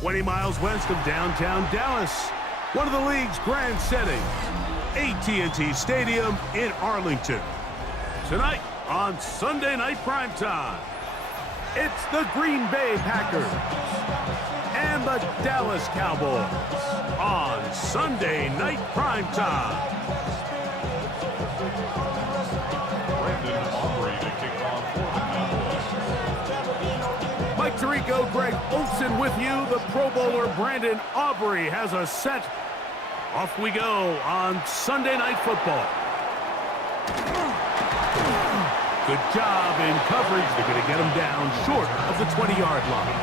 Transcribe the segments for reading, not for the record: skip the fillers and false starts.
20 miles west of downtown Dallas, one of the league's grand settings, AT&T Stadium in Arlington. Tonight on Sunday Night Primetime, it's the Green Bay Packers and the Dallas Cowboys on Sunday Night Primetime. Mike Tirico, Greg Olson with you. The Pro Bowler Brandon Aubrey has a set. Off we go on Sunday Night Football. Good job in coverage. They're going to get him down short of the 20-yard line.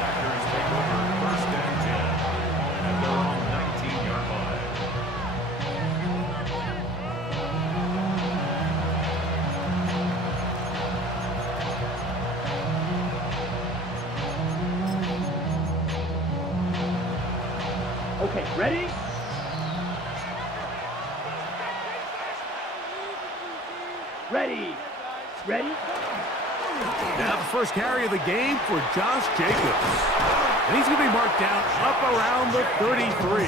First and 10, and they're on 19-yard line. Okay, ready? Ready. Ready? Now the first carry of the game for Josh Jacobs. And he's going to be marked down up around the 33.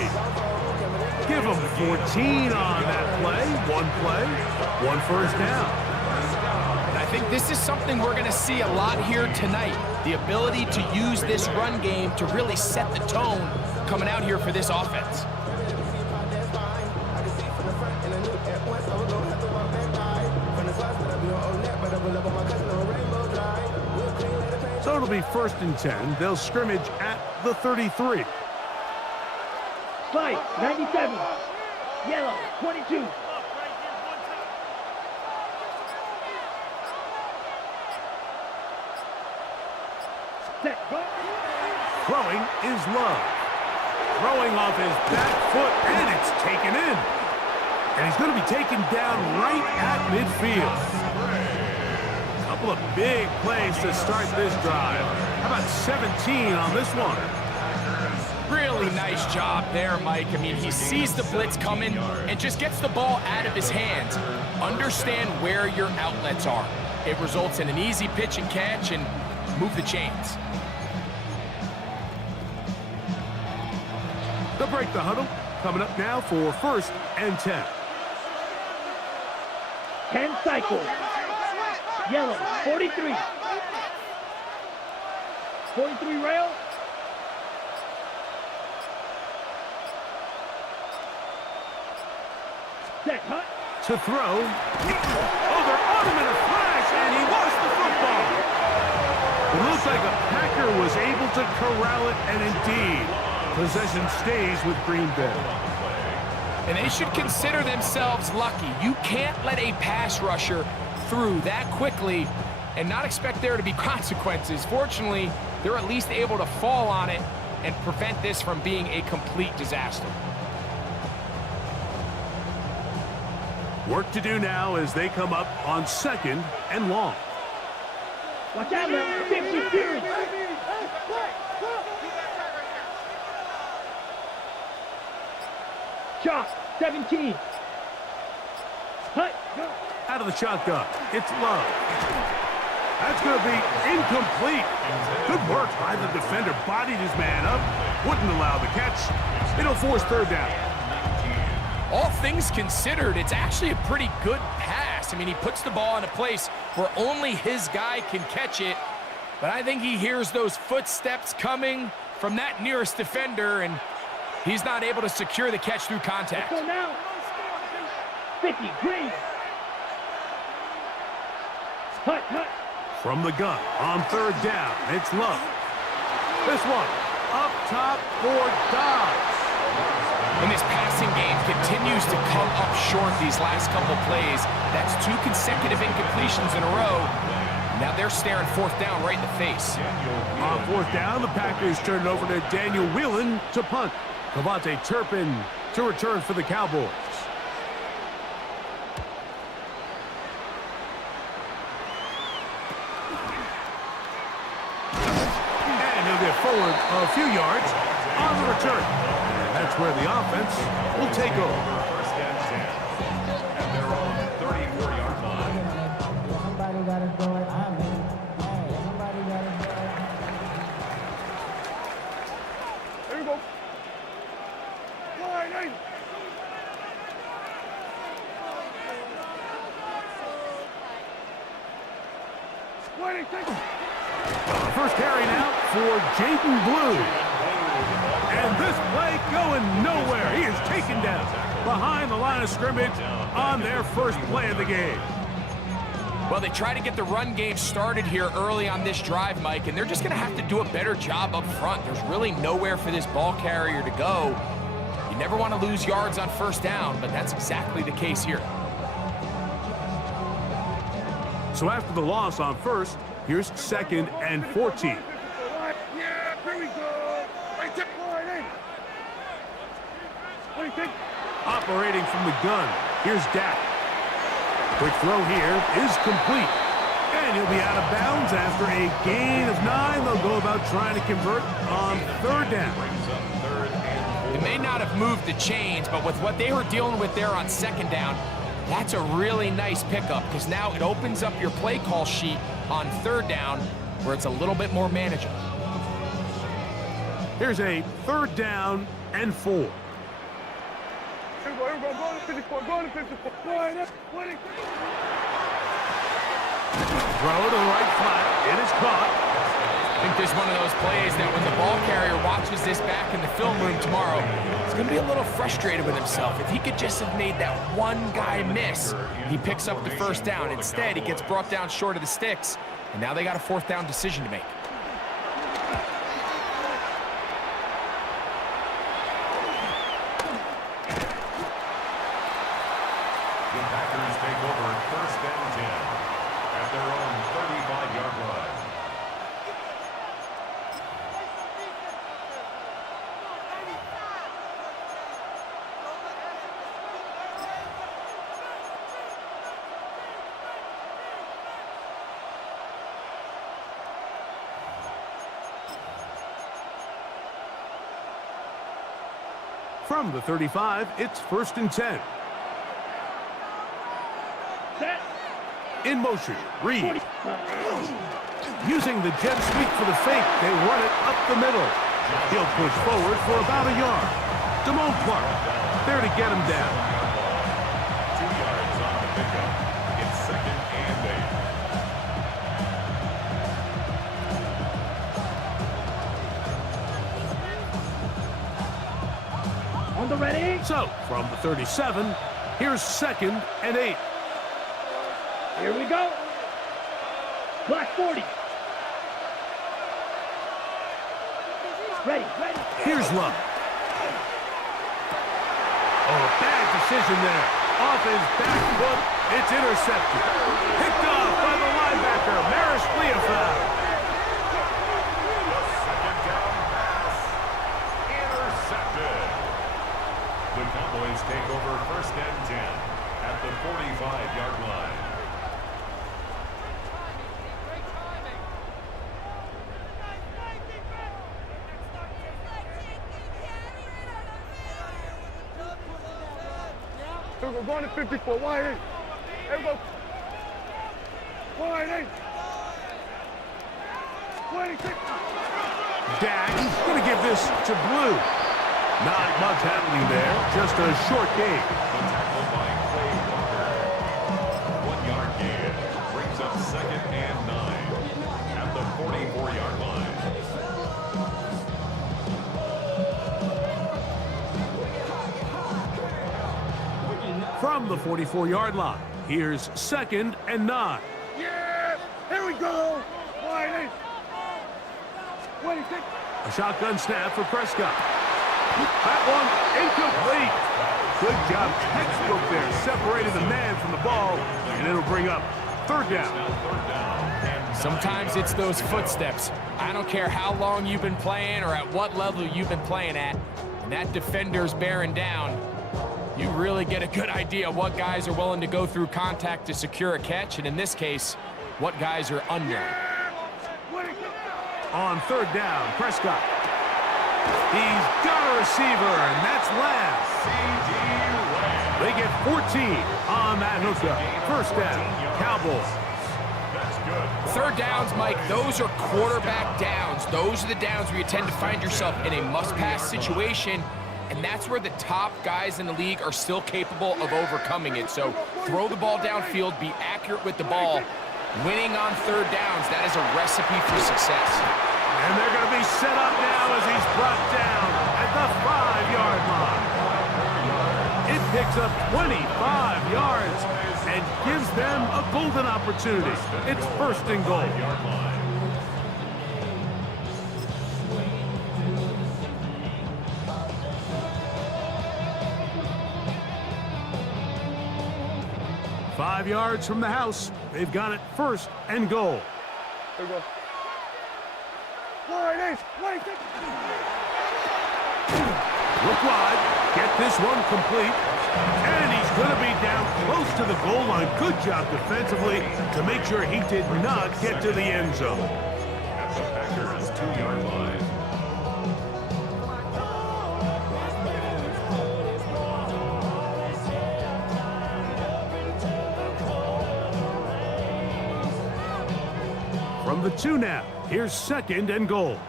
Give him 14 on that play. One first down. And I think this is something we're going to see a lot here tonight. The ability to use this run game to really set the tone coming out here for this offense. So it'll be 1st and 10. They'll scrimmage at the 33. Slide, 97. Yellow, 22. Set, go. Throwing is Love. Throwing off his back foot, and it's taken in. And he's going to be taken down right at midfield. A couple of big plays to start this drive. How about 17 on this one? Really nice job there, Mike. I mean, he sees the blitz coming and just gets the ball out of his hands. Understand where your outlets are. It results in an easy pitch and catch and move the chains. They'll break the huddle. Coming up now for 1st and 10. 10 cycles. Yellow, 43. 43 rail. Set, hut. To throw. Oh, they're on him in a flash, and he lost the football. It looks like a Packer was able to corral it, and indeed, possession stays with Green Bay. And they should consider themselves lucky. You can't let a pass rusher through that quickly and not expect there to be consequences. Fortunately, they're at least able to fall on it and prevent this from being a complete disaster. Work to do now as they come up on 2nd and long. Watch out now. 50 series. Chalk. 17. Hut. Go. Out of the shotgun. It's Love. That's going to be incomplete. Good work by the defender. Bodied his man up. Wouldn't allow the catch. It'll force 3rd down. All things considered, it's actually a pretty good pass. I mean, he puts the ball in a place where only his guy can catch it. But I think he hears those footsteps coming from that nearest defender, and he's not able to secure the catch through contact. Let's go now. 50. Green. Hut. Hut. From the gun on 3rd down. It's Love. This one up top for Dobbs. And this passing game continues to come up short these last couple plays. That's 2 consecutive incompletions in a row. Now they're staring 4th down right in the face. On 4th down, the Packers turn it over to Daniel Whelan to punt. Cavante Turpin to return for the Cowboys. And he'll get forward a few yards on the return. And that's where the offense will take over. 1st and 10. At their own 34-yard line. Somebody gotta do it. I mean, hey, somebody gotta do it. There you go. Line 8. First carry now for Jaden Blue. And this play going nowhere. He is taken down behind the line of scrimmage on their first play of the game. Well, they try to get the run game started here early on this drive, Mike, and they're just going to have to do a better job up front. There's really nowhere for this ball carrier to go. You never want to lose yards on 1st down, but that's exactly the case here. So after the loss on 1st, here's 2nd and 14. Yeah, here we go. Right there. Line 8. What do you think? Operating from the gun, here's Dak. Quick throw here is complete. And he'll be out of bounds after a gain of 9. They'll go about trying to convert on 3rd down. They may not have moved the chains, but with what they were dealing with there on 2nd down, that's a really nice pickup because now it opens up your play call sheet on 3rd down where it's a little bit more manageable. Here's a 3rd down and 4. Here we go. Go to 54. Go to 54. Line 8. What do you think? Throw to the right flat. It is caught. I think there's one of those plays that when the ball carrier watches this back in the film room tomorrow, he's going to be a little frustrated with himself. If he could just have made that one guy miss, he picks up the 1st down. Instead, he gets brought down short of the sticks, and now they got a 4th down decision to make. The Packers take over 1st and 10 at their own 35-yard line. From the 35, it's 1st and 10. Set. In motion, Reed. Using the jet sweep for the fake, they run it up the middle. He'll push forward for about a yard. Damone Clark there to get him down. 2 yards on the pickup. It's 2nd and 8. On the ready. So, from the 37, here's 2nd and 8. Here we go. Black 40. Ready. Here's Love. Oh, bad decision there. Off his back foot, it's intercepted. Picked off by the linebacker, Merritt. Here we go. Going to 54. Wide 8. Here we go. Wide 8. 26. Dak going to give this to Blue. Not much happening there. Just a short game. Tackled by Clay Walker. 1 yard gain. Brings up 2nd and 9 at the 44-yard line. From the 44-yard line, here's 2nd and 9. Yeah. Here we go. Wide 8. 26. A shotgun snap for Prescott. That one incomplete. Good job, textbook there. Separated the man from the ball, and it'll bring up 3rd down. Sometimes it's those footsteps. I don't care how long you've been playing or at what level you've been playing at, and that defender's bearing down. You really get a good idea what guys are willing to go through contact to secure a catch, and in this case, what guys are under. On 3rd down, Prescott. He's got a receiver, and that's last. They get 14 on that hookup. 1st down, Cowboys. That's good. 3rd downs, Mike, those are quarterback downs. Those are the downs where you tend to find yourself in a must-pass situation, and that's where the top guys in the league are still capable of overcoming it. So throw the ball downfield, be accurate with the ball. Winning on 3rd downs, that is a recipe for success. And they're going to be set up now as he's brought down at the 5-yard line. It picks up 25 yards and gives them a golden opportunity. It's 1st and goal. 5 yards from the house. They've got it 1st and goal. Here we go. Wide 8. 26. Look wide. Get this one complete. And he's going to be down close to the goal line. Good job defensively to make sure he did not get to the end zone. At the Packers' 2-yard line. From the 2 now, here's 2nd and goal.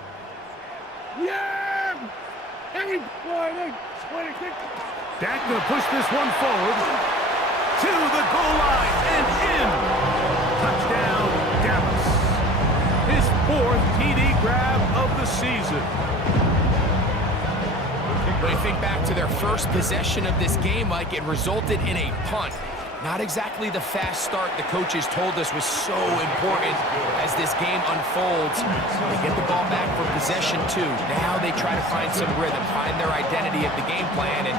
Yeah. Hey, wide 8. 26. Dak going to push this one forward to the goal line and in. Touchdown, Dallas. His 4th TD grab of the season. When you think back to their first possession of this game, Mike, it resulted in a punt. Not exactly the fast start the coaches told us was so important as this game unfolds. They get the ball back for possession 2. Now they try to find some rhythm, find their identity of the game plan, and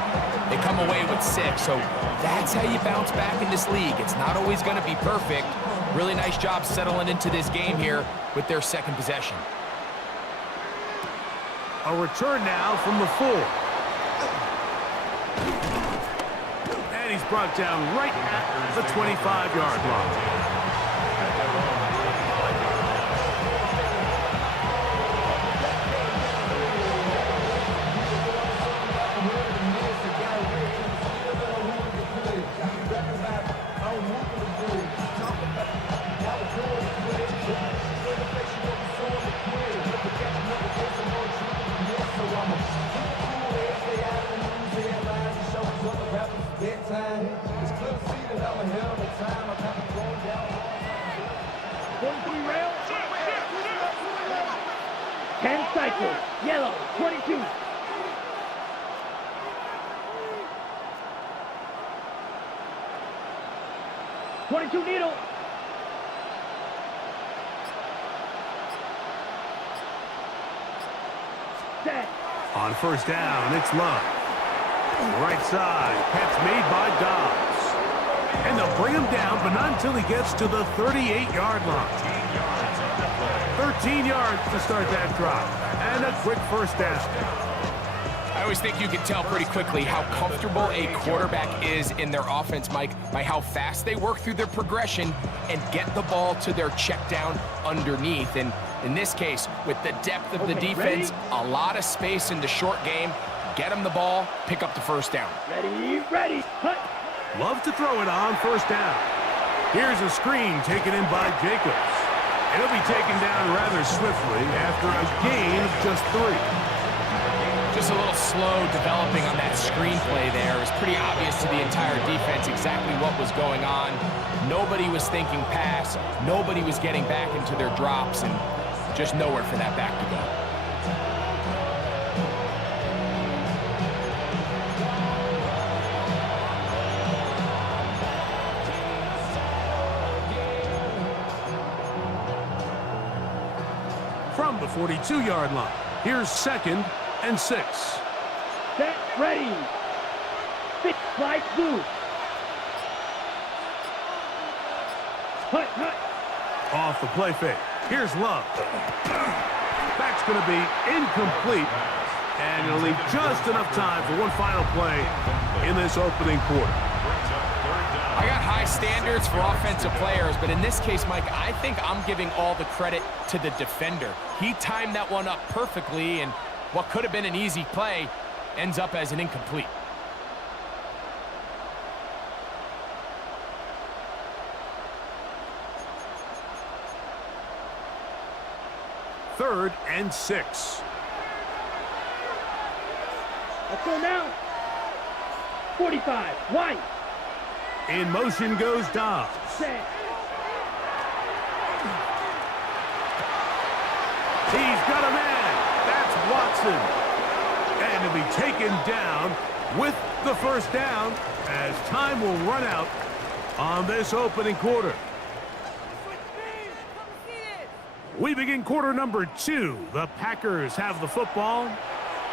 they come away with 6. So that's how you bounce back in this league. It's not always going to be perfect. Really nice job settling into this game here with their 2nd possession. A return now from the 4. And he's brought down right at the 25-yard line. Yellow, 22. Needle. Set. On 1st down, it's Love. Right side, catch made by Dobbs. And they'll bring him down, but not until he gets to the 38-yard line. 13 yards to start that drive. And a quick 1st down. I always think you can tell pretty quickly how comfortable a quarterback is in their offense, Mike, by how fast they work through their progression and get the ball to their check down underneath. And in this case, with the depth of the defense, a lot of space in the short game, get them the ball, pick up the 1st down. Ready, cut. Love to throw it on first down. Here's a screen taken in by Jacobs. It'll be taken down rather swiftly after a gain of just 3. Just a little slow developing on that screenplay there. It was pretty obvious to the entire defense exactly what was going on. Nobody was thinking pass. Nobody was getting back into their drops, and just nowhere for that back to go. From the 42-yard line, here's 2nd and 6. Set, ready. Fit, slide, blue. Hut, hut. Off the play fake. Here's Love. That's going to be incomplete, and it'll leave just enough time for one final play in this opening quarter. I got high standards for offensive players, but in this case, Mike, I think I'm giving all the credit to the defender. He timed that one up perfectly, and what could have been an easy play ends up as an incomplete. Third and 6. Let's go now. 45, white. In motion goes Dobbs. Set. He's got a man. That's Watson. And to be taken down with the first down as time will run out on this opening quarter. We begin quarter number 2. The Packers have the football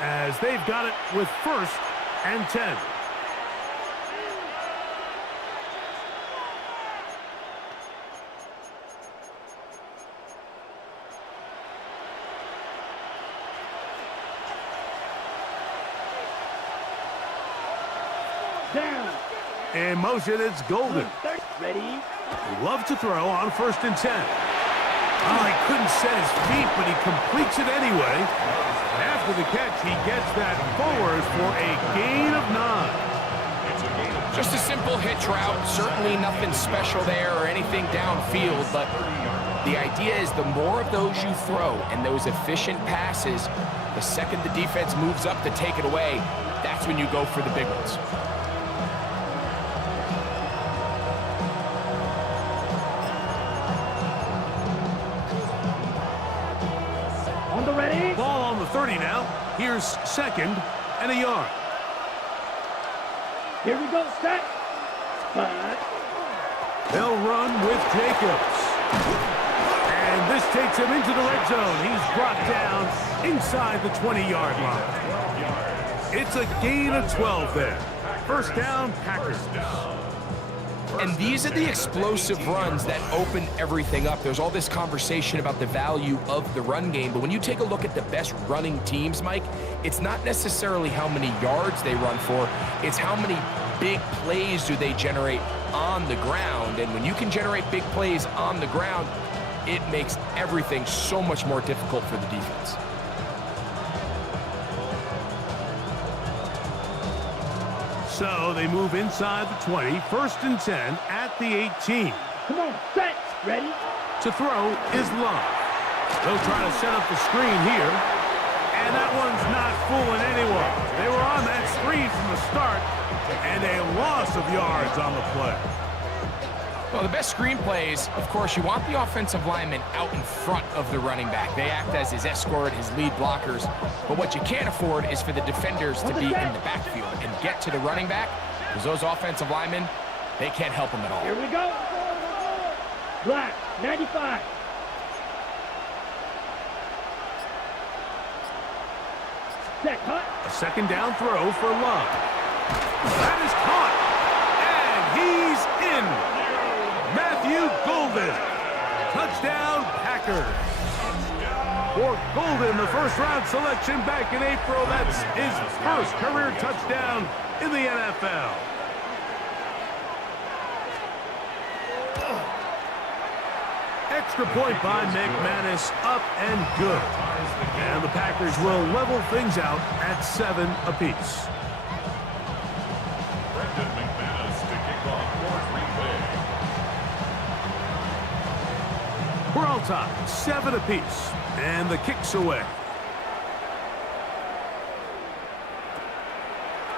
as they've got it with 1st and 10. Down. In motion, it's Golden. Ready. Love to throw on 1st and 10. Oh, he couldn't set his feet, but he completes it anyway. After the catch, he gets that forward for a gain of 9. Just a simple hitch route. Certainly nothing special there or anything downfield, but the idea is the more of those you throw and those efficient passes, the second the defense moves up to take it away, that's when you go for the big ones. On the ready. Ball on the 30 now. Here's 2nd and a yard. Here we go. Set. But. They'll run with Jacobs. And this takes him into the red zone. He's brought down inside the 20-yard line. It's a gain of 12 there. First down, Packers. And these are the explosive runs that open everything up. There's all this conversation about the value of the run game, but when you take a look at the best running teams, Mike, it's not necessarily how many yards they run for, it's how many big plays do they generate on the ground. And when you can generate big plays on the ground, it makes everything so much more difficult for the defense. So they move inside the 20, 1st and 10 at the 18. Come on. Set. Ready. To throw is Love. They'll try to set up the screen here. And that one's not fooling anyone. They were on that screen from the start, and a loss of yards on the play. Well, the best screen plays, of course, you want the offensive lineman out in front of the running back. They act as his escort, his lead blockers. But what you can't afford is for the defenders to be in the backfield and get to the running back, because those offensive linemen, they can't help them at all. Here we go. Black. 95. Set. Hut. A 2nd down throw for Love. That is caught. And he's in. Matthew Golden. Touchdown, Packers. For Golden, the first-round selection back in April. That's his first career touchdown in the NFL. Extra point by McManus, up and good. And the Packers will level things out at 7 apiece. Brendan McManus to kick tie, 7 apiece, and the kick's away.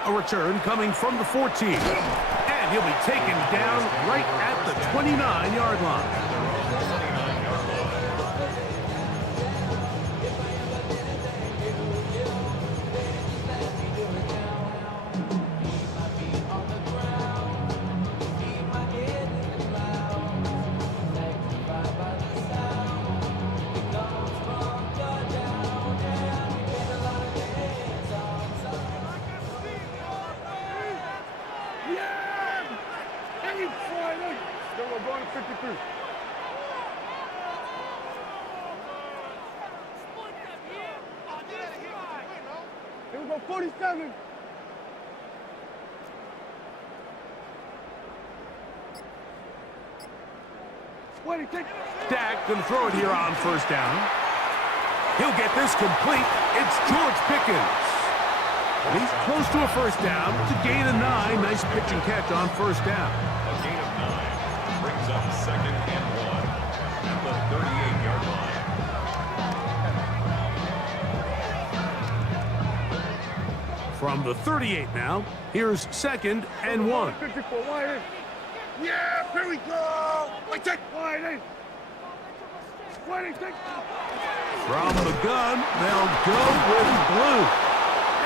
A return coming from the 14, and he'll be taken down right at the 29-yard line. We're going to 53. Here we go, 47. Dak going to throw it here on first down. He'll get this complete. It's George Pickens. And he's close to a first down. It's a gain of 9. Nice pitch and catch on first down. A gain of 9 brings up 2nd and 1 at the 38-yard line. From the 38 now, here's 2nd and 1. 54, wide in. Yeah, here we go. Wait, take wide in. Wide in, take. From the gun, they'll go with blue.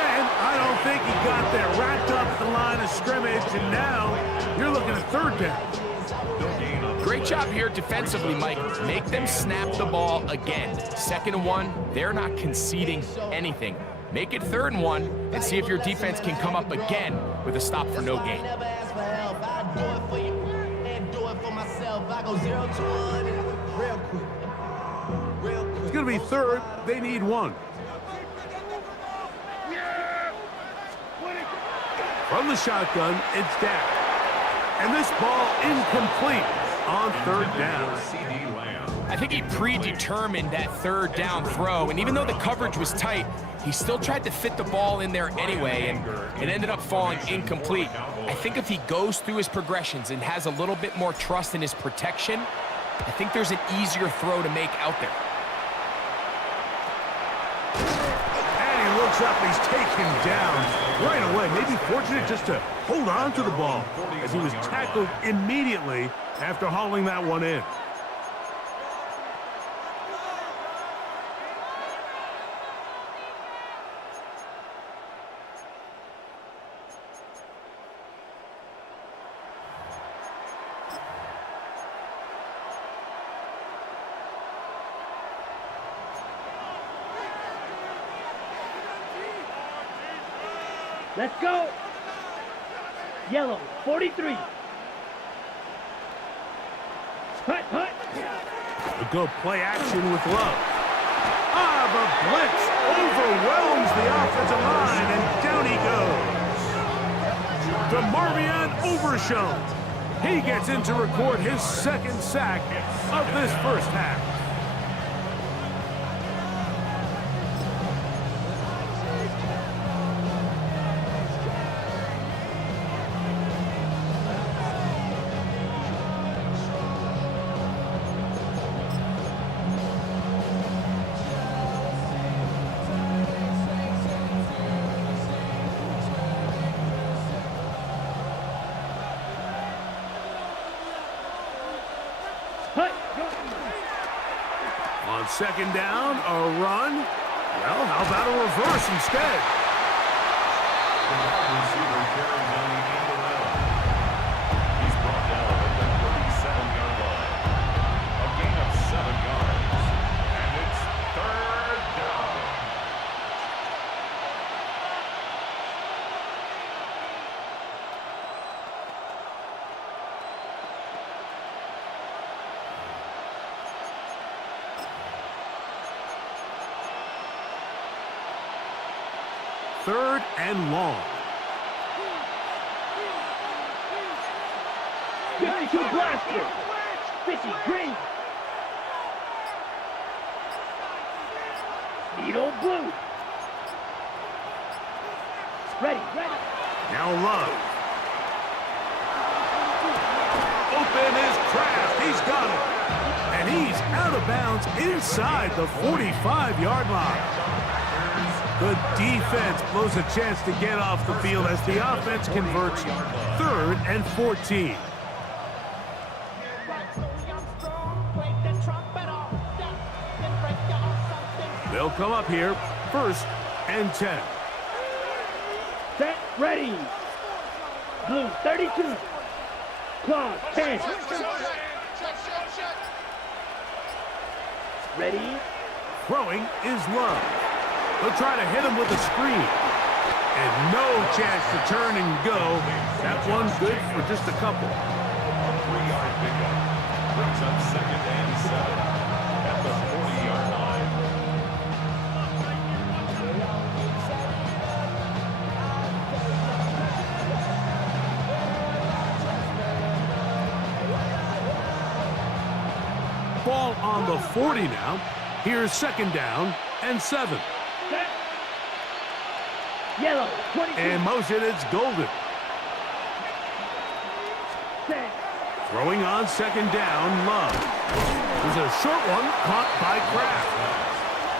And I don't think he got there. Wrapped up at the line of scrimmage, and now you're looking at 3rd down. Great job here defensively, Mike. Make them snap the ball again. 2nd and 1, they're not conceding anything. Make it 3rd and 1, and see if your defense can come up again with a stop for no gain. It's going to be 3rd. They need 1. From the shotgun, it's Dak. And this ball incomplete on 3rd down. I think he predetermined that 3rd down throw, and even though the coverage was tight, he still tried to fit the ball in there anyway, and it ended up falling incomplete. I think if he goes through his progressions and has a little bit more trust in his protection, I think there's an easier throw to make out there. And he looks up, he's taken down right away. Maybe fortunate just to hold on to the ball as he was tackled immediately after hauling that one in. Let's go. Yellow, 43. Hut, hut. A good play action with Love. Ah, the blitz overwhelms the offensive line, and down he goes. DeMarvion Overshown. He gets in to record his 2nd sack of this first half. On 2nd down, a run. Well, how about a reverse instead? Receiver carries on the end around. He's brought down at the 37-yard line. A gain of 7 yards. And it's 3rd down. Third and long. 52 blaster. 50 green. Needle blue. Ready, ready. Now Love. Open is Kraft. He's got it. And He's out of bounds inside the 45-yard line. The defense blows a chance to get off the field as the offense converts 3rd and 14. They'll come up here, 1st and 10. Set, ready. Blue, 32. Clock, 10. Ready. Throwing is Love. They'll try to hit him with a screen. And no chance to turn and go. That one's good for just a couple. A 3-yard pickup brings up 2nd and 7 at the 40-yard line. Ball on the 40 now. Here's 2nd down and 7. Set. Yellow, 22. In motion, it's Golden. Set. Throwing on 2nd down, Love. There's a short one caught by Kraft.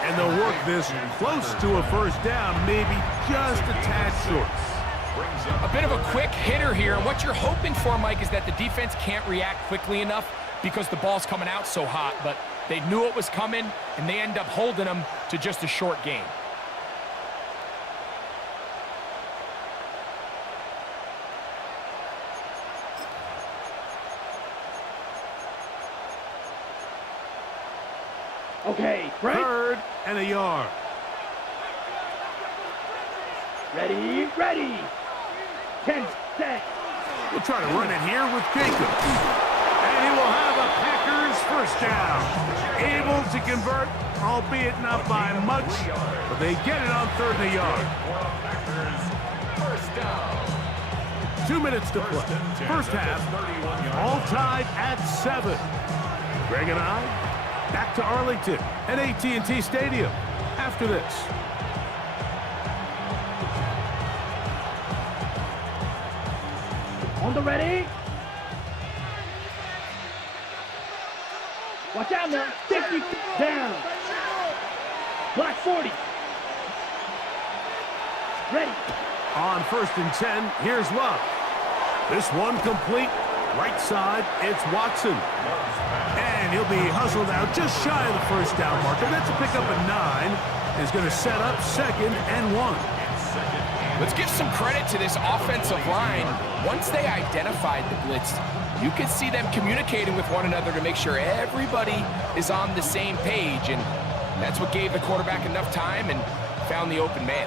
And they'll work this close to a 1st down, maybe just a tad short. A bit of a quick hitter here, and what you're hoping for, Mike, is that the defense can't react quickly enough because the ball's coming out so hot, but they knew it was coming, and they end up holding them to just a short gain. Okay, right. 3rd and a yard. Ready, ready. 10, set. We'll try to run it here with Jacobs. And he will have a Packers 1st down. Able to convert, albeit not by much, but they get it on 3rd and a yard. 2 minutes to play. 1st half, all tied at 7. Greg and I, back to Arlington at AT&T Stadium after this. On the ready. Watch out now. 50 down. Black 40. Ready. On 1st and 10, here's Love. This one complete. Right side, it's Watson. And he'll be hustled out just shy of the 1st down marker. That's a pickup at 9. Is going to set up 2nd and 1. Let's give some credit to this offensive line. Once they identified the blitz, you could see them communicating with one another to make sure everybody is on the same page, and that's what gave the quarterback enough time and found the open man.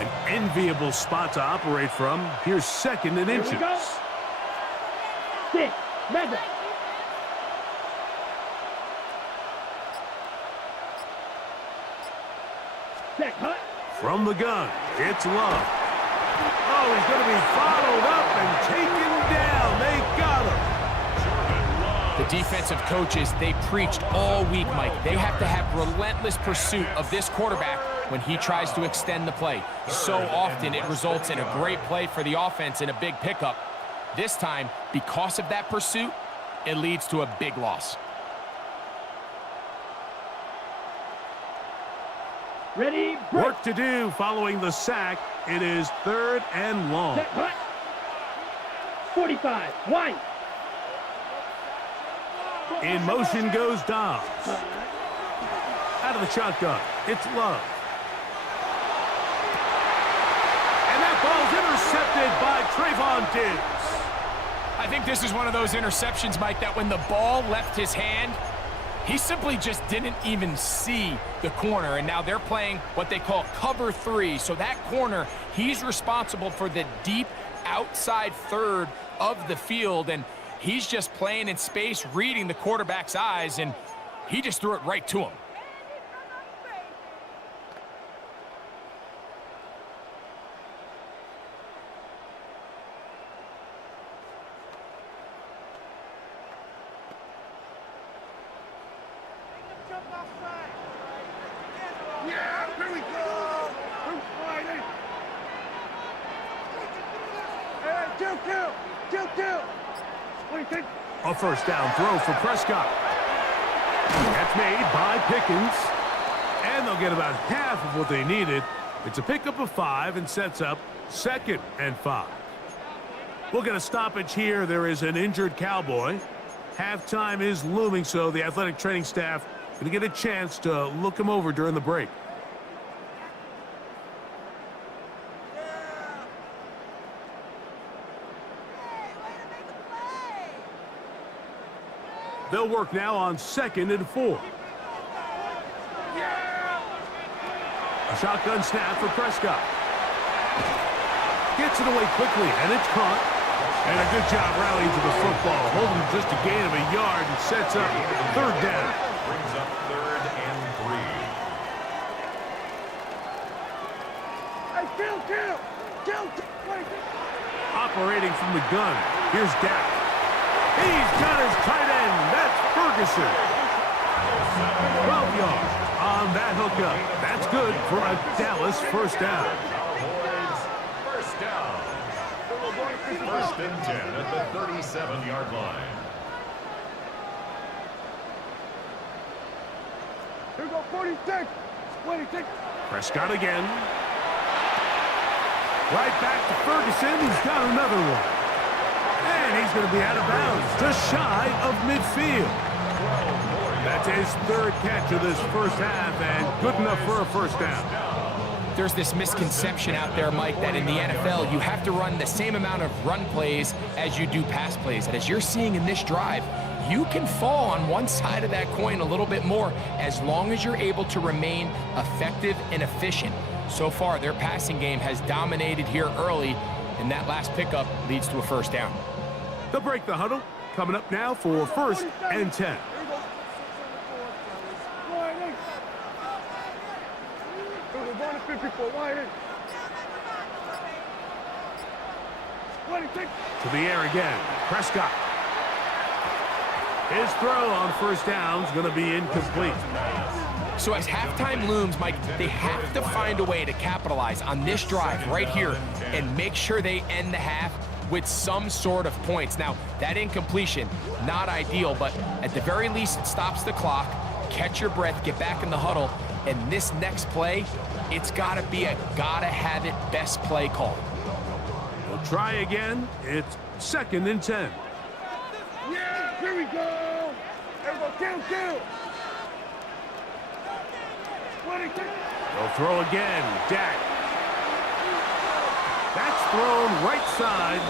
An enviable spot to operate from. Here's 2nd and inches. Here we go. 6, madden. Set, hut. From the gun, it's Love. Oh, he's going to be followed up and taken down. They got him. The defensive coaches, they preached all week, Mike. They have to have relentless pursuit of this quarterback when he tries to extend the play. So often it results in a great play for the offense and a big pickup. This time, because of that pursuit, it leads to a big loss. Ready, break. Work to do following the sack. It is 3rd and long. Set, hut. 45, wide. In motion goes Dobbs. Out of the shotgun, it's Love. And that ball's intercepted by Trayvon Diggs. I think this is one of those interceptions, Mike, that when the ball left his hand, he simply just didn't even see the corner, and now they're playing what they call cover 3. So that corner, he's responsible for the deep outside 3rd of the field, and he's just playing in space, reading the quarterback's eyes, and he just threw it right to him. Yeah, here we go. Who's fighting? Hey, 2-2. What do you think? A 1st down throw for Prescott. That's made by Pickens. And they'll get about half of what they needed. It's a pickup of 5 and sets up 2nd and 5. We'll get a stoppage here. There is an injured Cowboy. Halftime is looming, so the athletic training staff going to get a chance to look him over during the break. They'll work now on 2nd and 4. A shotgun snap for Prescott. Gets it away quickly, and it's caught. And a good job rallying to the football, holding just a gain of a yard and sets up 3rd down. Brings up 3rd and 3. Hey, kill! Operating from the gun, here's Dak. He's got his tight end. That's Ferguson. 12 yards on that hookup. That's good for a Dallas 1st down. Cowboys, 1st down. 1st and 10 at the 37-yard line. Here we go, 46. 26. Prescott again. Right back to Ferguson. He's got another one. And he's going to be out of bounds, just shy of midfield. That's his 3rd catch of this 1st half, and good enough for a 1st down. There's this misconception out there, Mike, that in the NFL, you have to run the same amount of run plays as you do pass plays. And as you're seeing in this drive, you can fall on one side of that coin a little bit more as long as you're able to remain effective and efficient. So far, their passing game has dominated here early, and that last pickup leads to a 1st down. They'll break the huddle. Coming up now for 1st and 10. To the air again. Prescott. His throw on 1st down is going to be incomplete. So as halftime looms, Mike, they have to find a way to capitalize on this drive right here and make sure they end the half with some sort of points. Now, that incompletion, not ideal, but at the very least, it stops the clock. Catch your breath, get back in the huddle, and this next play, it's got to be a gotta-have-it best play call. We'll try again. It's 2nd and 10. Yeah, here we go. Everybody, kill. 26. They'll throw again. Dak. That's thrown right side,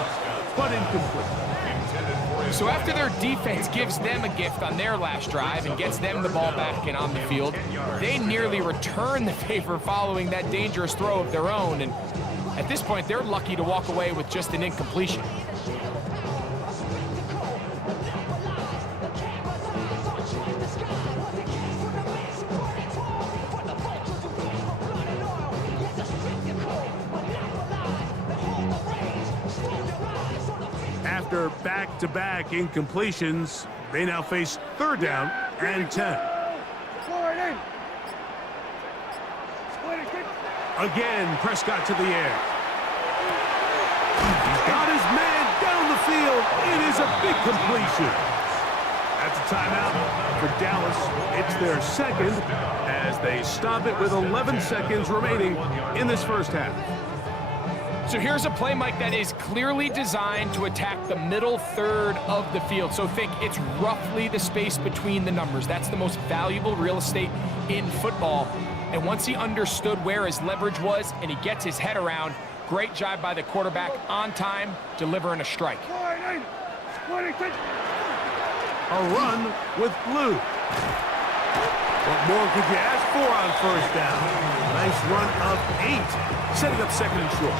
but incomplete. So after their defense gives them a gift on their last drive and gets them the ball back and on the field, they nearly return the favor following that dangerous throw of their own. And at this point, they're lucky to walk away with just an incompletion. After back-to-back incompletions, they now face 3rd down and 10. Again, Prescott to the air. He's got his man down the field. It is a big completion. That's a timeout for Dallas. It's their 2nd as they stop it with 11 seconds remaining in this 1st half. So here's a play, Mike, that is clearly designed to attack the middle 3rd of the field. So think it's roughly the space between the numbers. That's the most valuable real estate in football. And once he understood where his leverage was and he gets his head around, great job by the quarterback on time, delivering a strike. A run with blue. What more could you ask for on 1st down? Nice run of 8, setting up 2nd and short.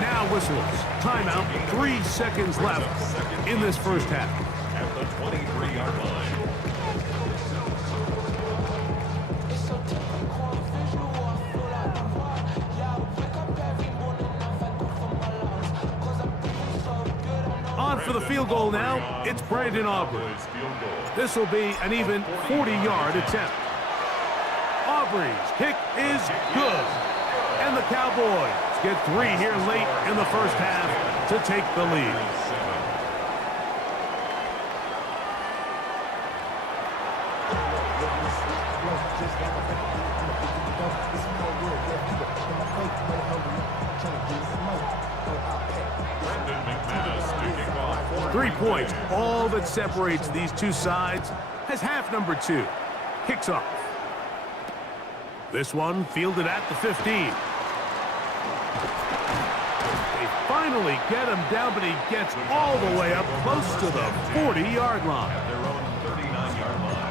Now whistles. Timeout, 3 seconds left in this 1st half. At the 23-yard line. On for the field goal now, it's Brandon Aubrey. This will be an even 40-yard attempt. Aubrey's kick is good. And the Cowboys get 3 here late in the 1st half to take the lead. 3 points, all that separates these two sides, as half number 2 kicks off. This one fielded at the 15. They finally get him down, but he gets all the way up close to the 40-yard line. At their own 39-yard line.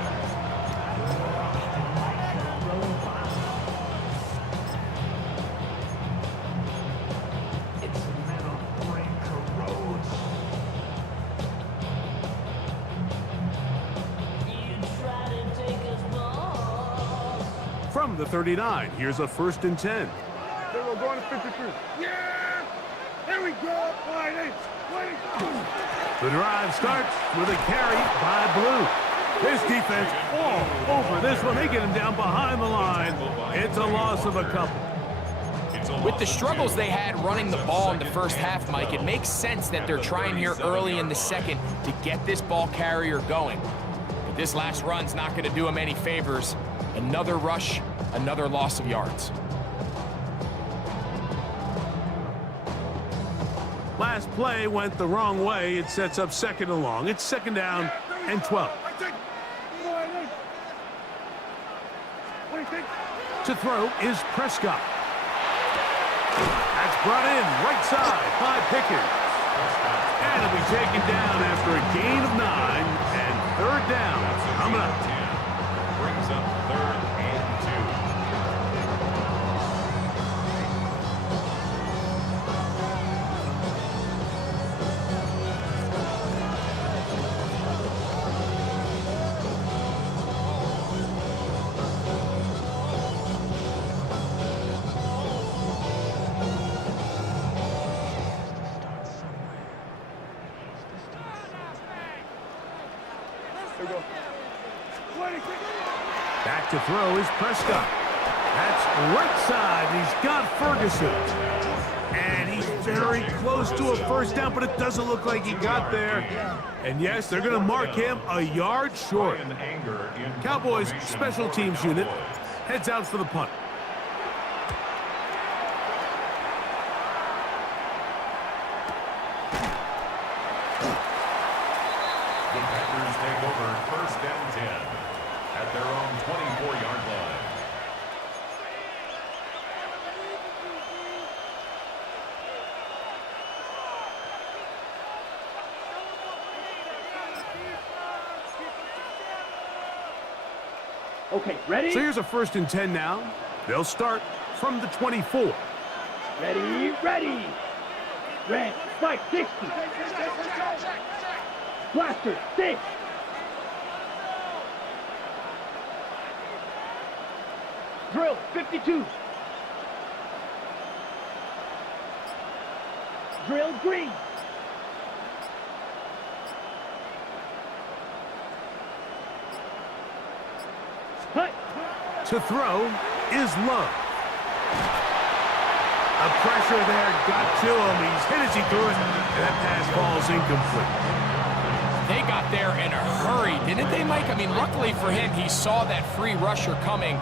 From the 39, here's a 1st and 10. Then we're going to 53. Yeah! Here we go! Wide eight. The drive starts with a carry by Blue. This defense all over this one. They get him down behind the line. It's a loss of a couple. With the struggles they had running the ball in the first half, Mike, it makes sense that they're trying here early in the second to get this ball carrier going. But this last run's not going to do him any favors. Another rush, another loss of yards. Last play went the wrong way. It sets up 2nd and long. It's 2nd down and 12. To throw is Prescott. That's brought in right side by Pickens. And it'll be taken down after a gain of 9 and 3rd down. Coming up. Brings up 3rd and 2. Back to throw is Prescott. That's right side. He's got Ferguson. And he's very close to a 1st down, but it doesn't look like he got there. And yes, they're going to mark him a yard short. Cowboys special teams unit heads out for the punt. The Packers take over 1st and 10 at their own 24-yard line. Okay, ready? So here's a 1st and 10 now. They'll start from the 24. Ready, ready. Red, spike, 60. Blaster, 6. Drill, 52. Drill, green. Hut. To throw is Love. The pressure there got to him. He's hit as he threw it, and that pass falls incomplete. They got there in a hurry, didn't they, Mike? I mean, luckily for him, he saw that free rusher coming,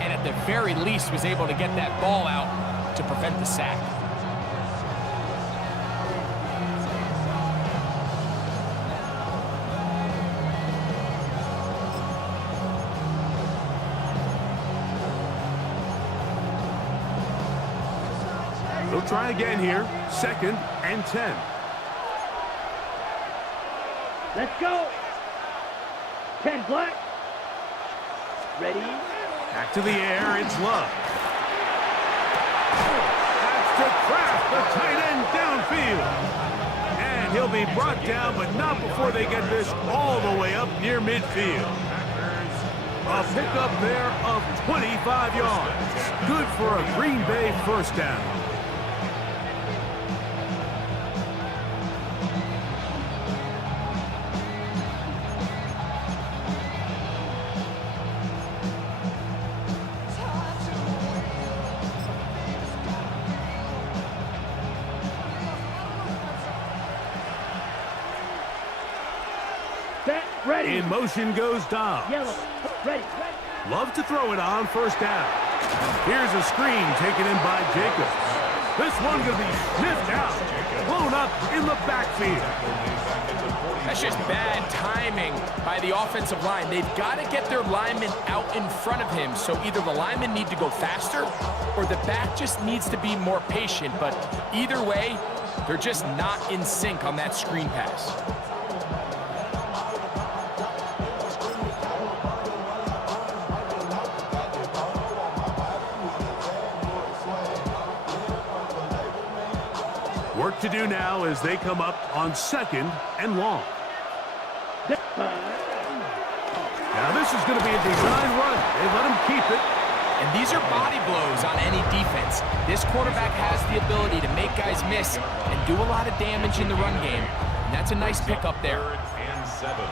and at the very least was able to get that ball out to prevent the sack. They'll try again here. 2nd and 10. Let's go. 10 black. Ready. Back to the air. It's Love. That's to Kraft, the tight end downfield. And he'll be brought down, but not before they get this all the way up near midfield. A pickup there of 25 yards. Good for a Green Bay 1st down. Set, ready. In motion goes Dobbs. Yellow, ready. Love to throw it on 1st down. Here's a screen taken in by Jacobs. This one going to be sniffed out. Blown up in the backfield. That's just bad timing by the offensive line. They've got to get their linemen out in front of him, so either the linemen need to go faster or the back just needs to be more patient. But either way, they're just not in sync on that screen pass. Work to do now as they come up on 2nd and long. Now this is going to be a design run. They let him keep it. And these are body blows on any defense. This quarterback has the ability to make guys miss and do a lot of damage in the run game. And that's a nice pickup there. 3rd and 7.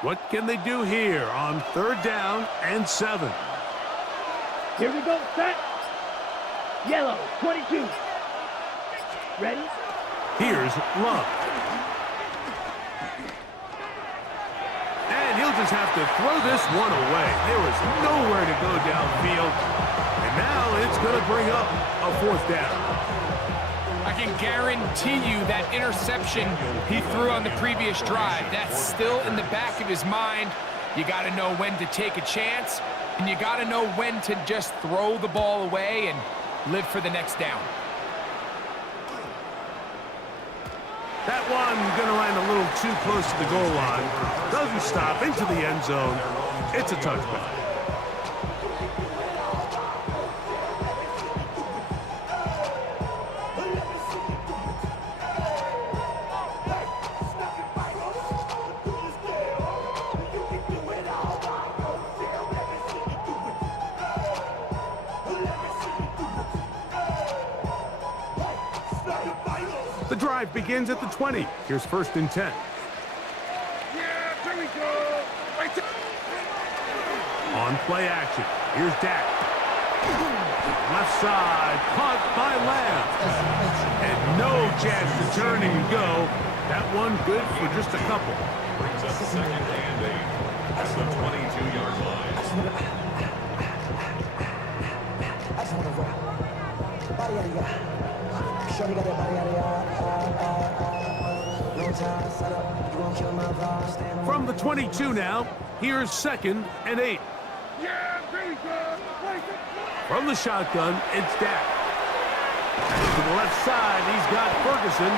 What can they do here on 3rd down and 7? Here we go, set. Yellow, 22. Ready? Here's Love. And he'll just have to throw this one away. There was nowhere to go downfield. And now it's going to bring up a 4th down. I can guarantee you that interception he threw on the previous drive, that's still in the back of his mind. You got to know when to take a chance, and you got to know when to just throw the ball away and live for the next down. That one going to land a little too close to the goal line. Doesn't stop into the end zone. It's a touchback. The drive begins at the 20. Here's 1st and 10. Yeah, here we go. Right there. On play action. Here's Dak. Left side, caught by Lamb. And no chance to turn and go. That one good for just a couple. Brings up 2nd and 8 at the 22-yard line. From the 22 now, here's 2nd and 8. Yeah, here we go. Right there. From the shotgun, it's Dak. To the left side, he's got Ferguson.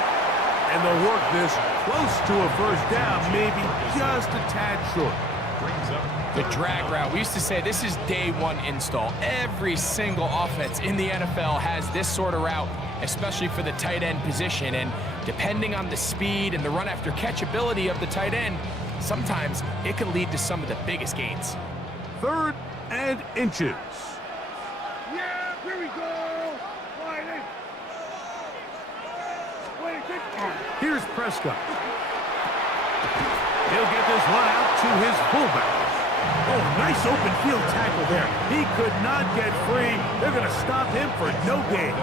And they'll work this close to a 1st down, maybe just a tad short. Brings up The drag route. We used to say this is day 1 install. Every single offense in the NFL has this sort of route, especially for the tight end position. And depending on the speed and the run after catch ability of the tight end, sometimes it can lead to some of the biggest gains. 3rd and inches. Yeah, here we go. Wide in. Wait, take Here's Prescott. He'll get this one out to his fullback. Oh, nice open field tackle there. He could not get free. They're going to stop him for no gain.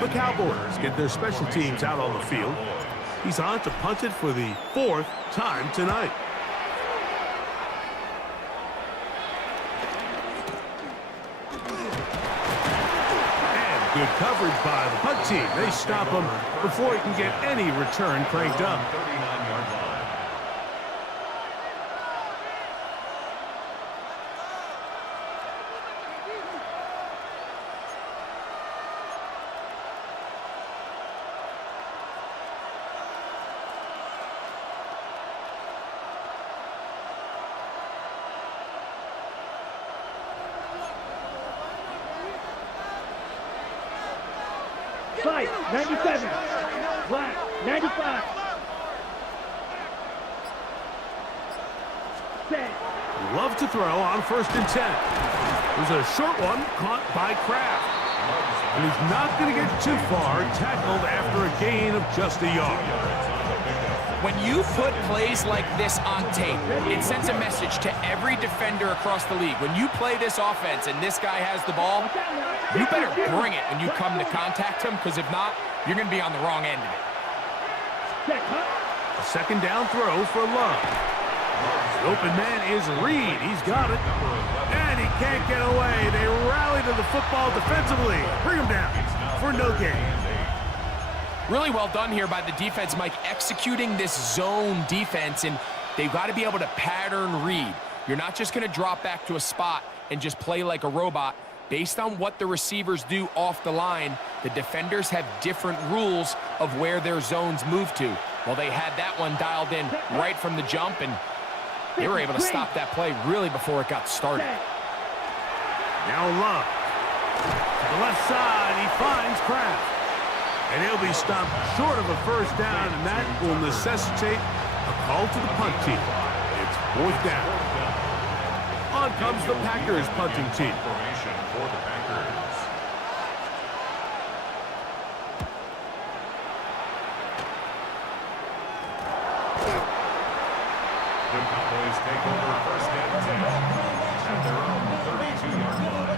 The Cowboys get their special teams out on the field. He's on to punt it for the 4th time tonight. And good coverage by the punt team. They stop him before he can get any return cranked up. 39-yard line. Fight, 97. Black, 95. Set. Love to throw on 1st and 10. It was a short one caught by Kraft. And he's not going to get too far, tackled after a gain of just a yard. When you put plays like this on tape, it sends a message to every defender across the league. When you play this offense and this guy has the ball, you better bring it when you come to contact him, because if not, you're going to be on the wrong end of it. A second down throw for Love. The open man is Reed. He's got it. And he can't get away. They rally to the football defensively. Bring him down for no gain. Really well done here by the defense, Mike, executing this zone defense, and they've got to be able to pattern read. You're not just going to drop back to a spot and just play like a robot. Based on what the receivers do off the line, the defenders have different rules of where their zones move to. Well, they had that one dialed in right from the jump, and they were able to stop that play really before it got started. Now Love. To the left side, he finds Kraft. And he'll be stopped short of a first down, and that will necessitate a call to the punt team. It's fourth down. On comes the Packers punting team. Formation for the Packers. The Cowboys take over first and 10 at their own 32-yard line.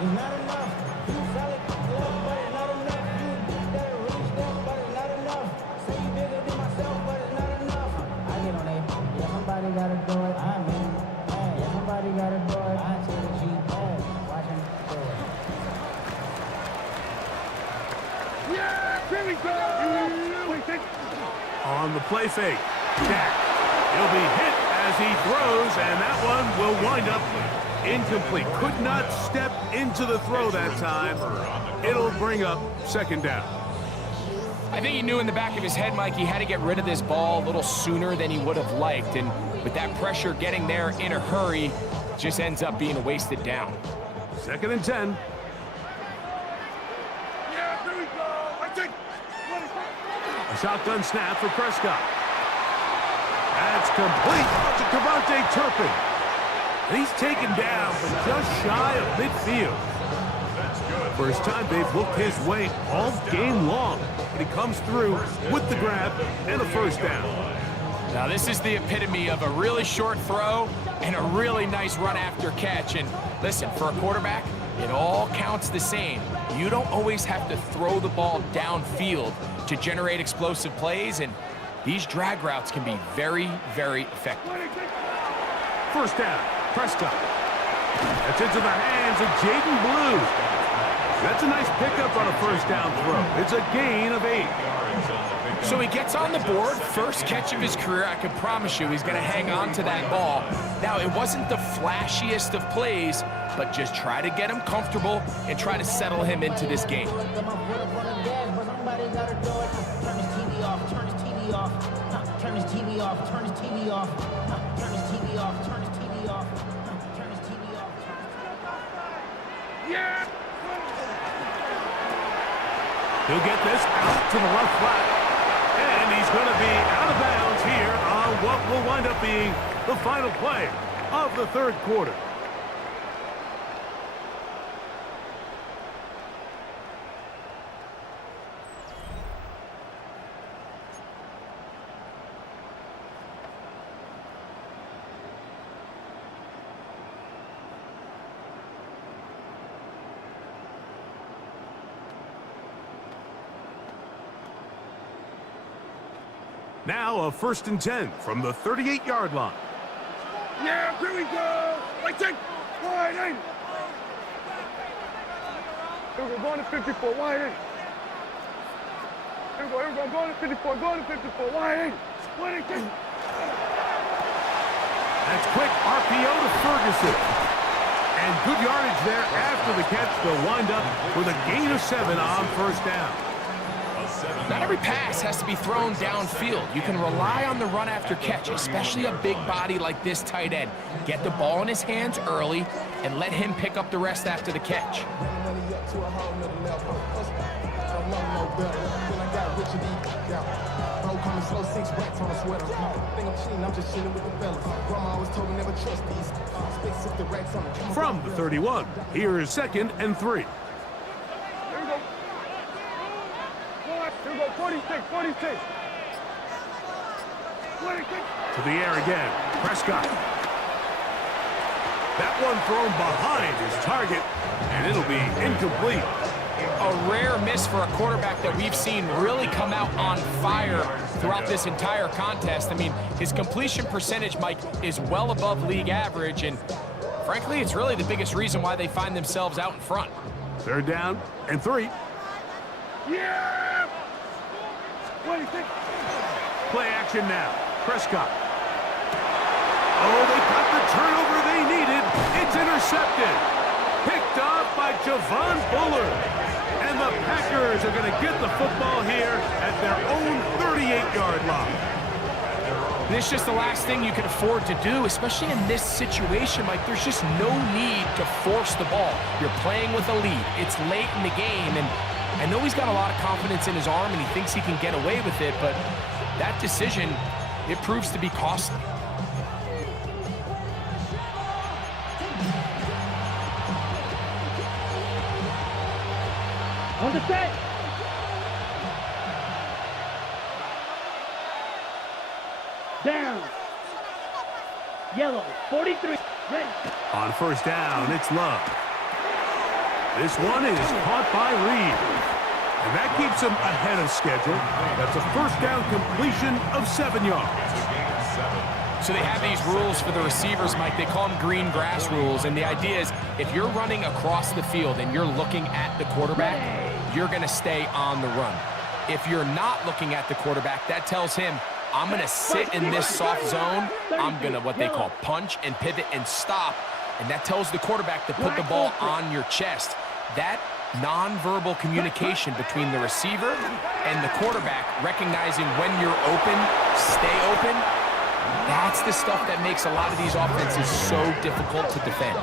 It's not enough. You solid, but it's not enough. You better reach that, but it's not enough. Say you bigger than myself, but it's not enough. I get on it. Yeah, somebody gotta do it. I'm in. Yeah, somebody gotta do it. I take the G. Watch him do it. Yeah, here we go. On the play fake, Dak. He'll be hit as he throws, and that one will wind up incomplete. Could not step into the throw that time. It'll bring up second down. I think he knew in the back of his head, Mike, he had to get rid of this ball a little sooner than he would have liked. And with that pressure getting there in a hurry, just ends up being a wasted down. Second and 10. Yeah, here we go. I take. A shotgun snap for Prescott. That's complete to Cavante Turpin. And he's taken down from just shy of midfield. First time they've looked his way all game long. But he comes through with the grab and a first down. Now this is the epitome of a really short throw and a really nice run after catch. And listen, for a quarterback, it all counts the same. You don't always have to throw the ball downfield to generate explosive plays, and these drag routes can be very, very effective. First down, Prescott. That's into the hands of Jaden Blue. That's a nice pickup on a first down throw. It's a gain of 8. So he gets on the board, first catch of his career. I can promise you he's going to hang on to that ball. Now, it wasn't the flashiest of plays, but just try to get him comfortable and try to settle him into this game. Somebody gotta do it. Turn his TV off. Turn his TV off. Turn his TV off. Turn his TV off. Turn his TV off. Turn his TV off. Turn his TV off. Yeah. He'll get this out to the left flat. And he's going to be out of bounds here on what will wind up being the final play of the third quarter. Now a first and 10 from the 38-yard line. Yeah, here we go. I take. Wide in. Here we go, going to 54, wide in. Here we go, going to 54, wide in. Wide in, take. That's quick RPO to Ferguson. And good yardage there after the catch. They'll wind up with a gain of 7 on first down. Not every pass has to be thrown downfield. You can rely on the run after catch, especially a big body like this tight end. Get the ball in his hands early and let him pick up the rest after the catch. From the 31, here is 2nd and 3. Here we go. Here we go. 46, 46. 26. To the air again. Prescott. That one thrown behind his target, and it'll be incomplete. A rare miss for a quarterback that we've seen really come out on fire throughout this entire contest. I mean, his completion percentage, Mike, is well above league average, and frankly, it's really the biggest reason why they find themselves out in front. 3rd down and 3. Yeah! 26. Play action now. Prescott. Oh, they got the turnover they needed. It's intercepted. Picked off by Javon Bullard. And the Packers are going to get the football here at their own 38-yard line. And it's just the last thing you can afford to do, especially in this situation. Like, there's just no need to force the ball. You're playing with a lead. It's late in the game, and I know he's got a lot of confidence in his arm, and he thinks he can get away with it, but that decision, it proves to be costly. On the set. Down. Yellow, 43. Ready. On 1st down, it's Love. This one is caught by Reed. And that keeps him ahead of schedule. That's a 1st down completion of 7 yards. So they have these rules for the receivers, Mike. They call them green grass rules. And the idea is if you're running across the field and you're looking at the quarterback, you're going to stay on the run. If you're not looking at the quarterback, that tells him, I'm going to sit in this soft zone. I'm going to what they call punch and pivot and stop. And that tells the quarterback to put the ball on your chest. That nonverbal communication between the receiver and the quarterback, recognizing when you're open, stay open, that's the stuff that makes a lot of these offenses so difficult to defend.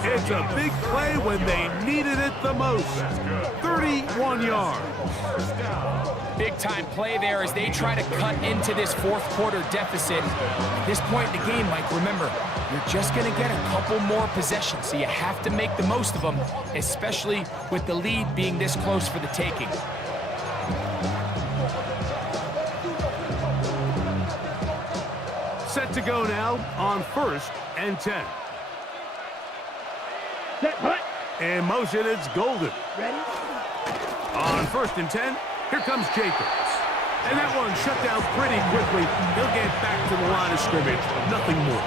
It's a big play when they needed it the most. 31 yards. Big-time play there as they try to cut into this 4th quarter deficit. At this point in the game, Mike, remember, you're just going to get a couple more possessions, so you have to make the most of them, especially with the lead being this close for the taking. Set to go now on 1st and 10. Set, hut. In motion, it's Golden. Ready. On 1st and 10, here comes Jacobs. And that one shut down pretty quickly. He'll get back to the line of scrimmage. Nothing more.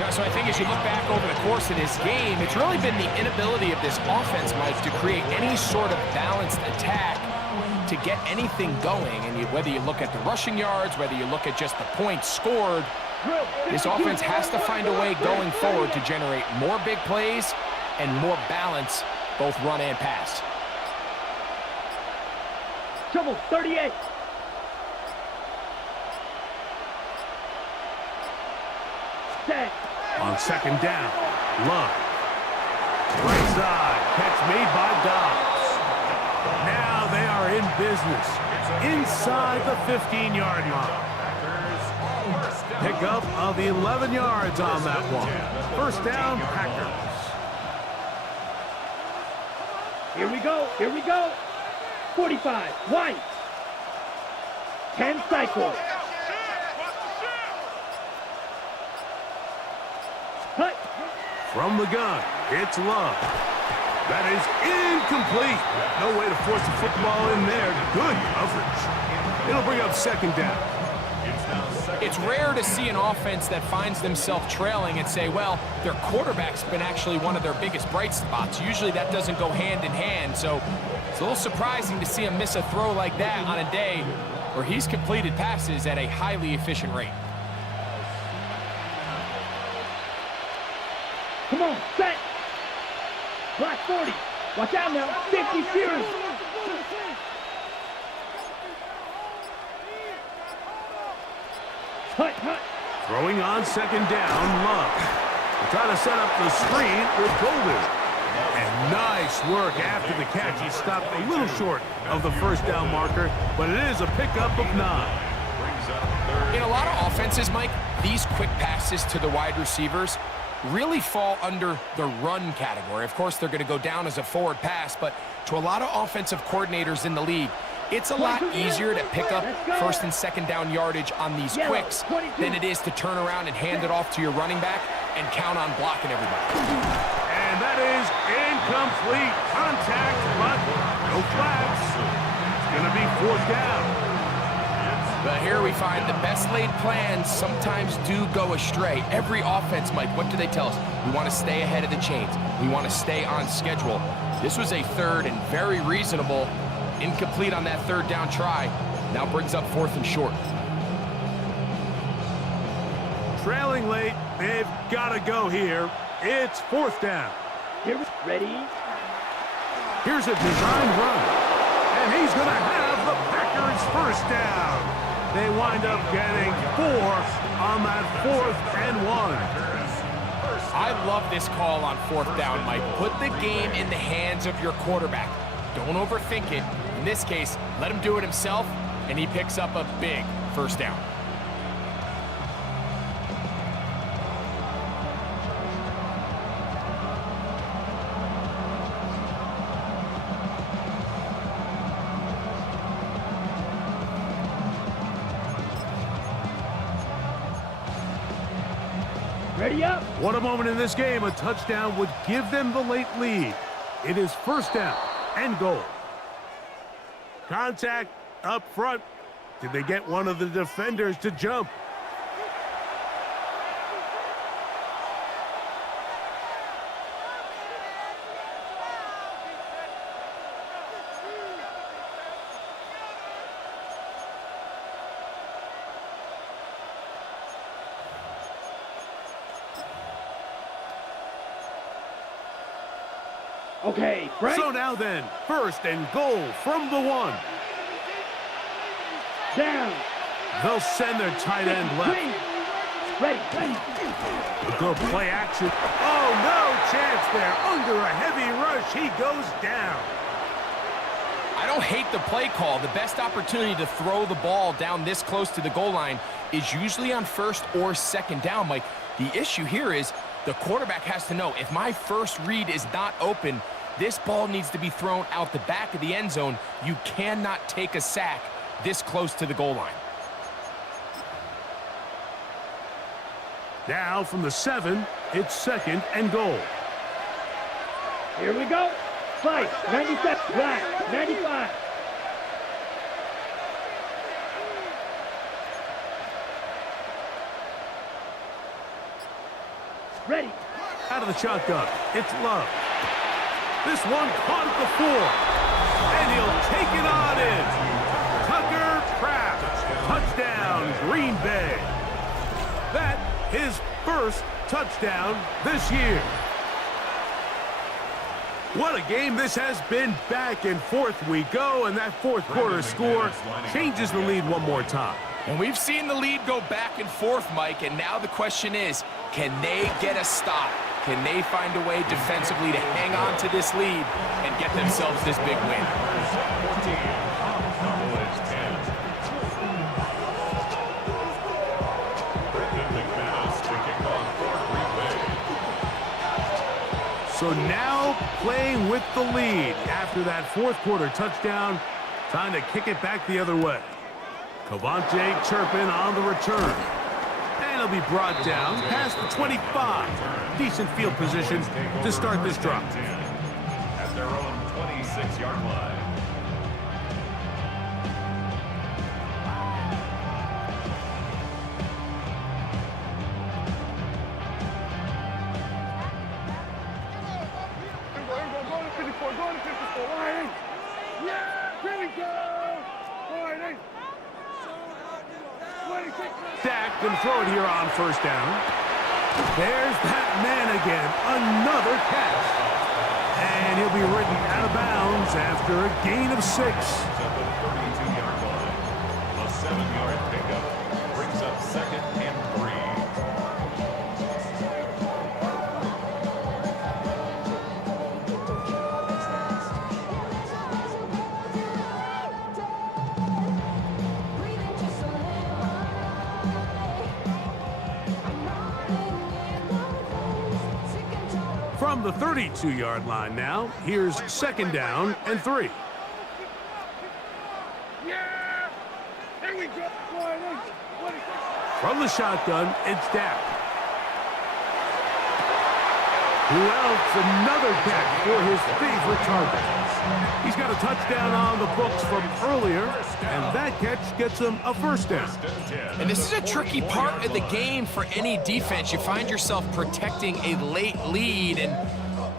Yeah, so I think as you look back over the course of this game, it's really been the inability of this offense, Mike, to create any sort of balanced attack to get anything going. And whether you look at the rushing yards, whether you look at just the points scored, this offense has to find a way going forward to generate more big plays and more balance, both run and pass. Trouble, 38. Set. On 2nd down, Love. Right side, catch made by Dobbs. Now they are in business inside the 15-yard line. Pickup of 11 yards on that one. 1st down, Packers. Here we go. Here we go. 45. White. 10 cycles. Hut. From the gun, it's Love. That is incomplete. No way to force the football in there. Good coverage. It'll bring up 2nd down. It's rare to see an offense that finds themselves trailing and say, well, their quarterback's been actually one of their biggest bright spots. Usually that doesn't go hand in hand, so it's a little surprising to see him miss a throw like that on a day where he's completed passes at a highly efficient rate. Come on, set. Black 40. Watch out now. 50 series. Hut, hut. Throwing on 2nd down, Love. They're trying to set up the screen with Golden. And nice work after the catch. He stopped a little short of the 1st down marker, but it is a pickup of 9. In a lot of offenses, Mike, these quick passes to the wide receivers, really fall under the run category. Of course, they're going to go down as a forward pass, but to a lot of offensive coordinators in the league, it's a lot easier to pick up first and second down yardage on these quicks than it is to turn around and hand it off to your running back and count on blocking everybody. And that is incomplete. Contact, but no flags. It's going to be fourth down. But here we find the best laid plans sometimes do go astray. Every offense, Mike, what do they tell us? We want to stay ahead of the chains. We want to stay on schedule. This was a third and very reasonable. Incomplete on that third down try. Now brings up fourth and short. Trailing late, they've got to go here. It's fourth down. Here, ready? Here's a design run. And he's going to have the Packers first down. They wind up getting 4 on that 4th and 1. I love this call on fourth down, Mike. Put the game in the hands of your quarterback. Don't overthink it. In this case, let him do it himself, and he picks up a big first down. Ready up? What a moment in this game. A touchdown would give them the late lead. It is first down and goal. Contact up front. Did they get one of the defenders to jump? Okay, Frank. So now then, first and goal from the 1. Down. They'll send their tight end left. Ready. A good play action. Oh, no chance there. Under a heavy rush, he goes down. I don't hate the play call. The best opportunity to throw the ball down this close to the goal line is usually on first or second down, Mike. The issue here is the quarterback has to know, if my first read is not open, this ball needs to be thrown out the back of the end zone. You cannot take a sack this close to the goal line. Now from the 7, it's second and goal. Here we go. Fight. 97. Black. 95. Ready. Out of the shotgun, it's Love. This one caught at the 4, and he'll take it on in. Tucker Kraft, touchdown, Green Bay. That his first touchdown this year. What a game this has been. Back and forth we go, and that fourth quarter score changes the lead one more time. And we've seen the lead go back and forth, Mike, and now the question is, can they get a stop? Can they find a way defensively to hang on to this lead and get themselves this big win? So now playing with the lead after that fourth quarter touchdown, time to kick it back the other way. Cavante Turpin on the return. And he'll be brought down past the 25. Decent field position to start this drive. At their own 26-yard line. Go to 54. Go to 54. Wide eight. Yeah, here we go. Wide eight. Dak can throw it here on first down. There's that man again. Another catch. And he'll be ridden out of bounds after a gain of 6. At the 32-yard line. A 7-yard pickup brings up second and 3. From the 32-yard line now, here's 2nd down and 3. Yeah! Here we go. From the shotgun, it's Dak. Who else? Another catch for his favorite target. He's got a touchdown on the books from earlier, and that catch gets him a 1st down. And this is a tricky part of the game for any defense. You find yourself protecting a late lead, and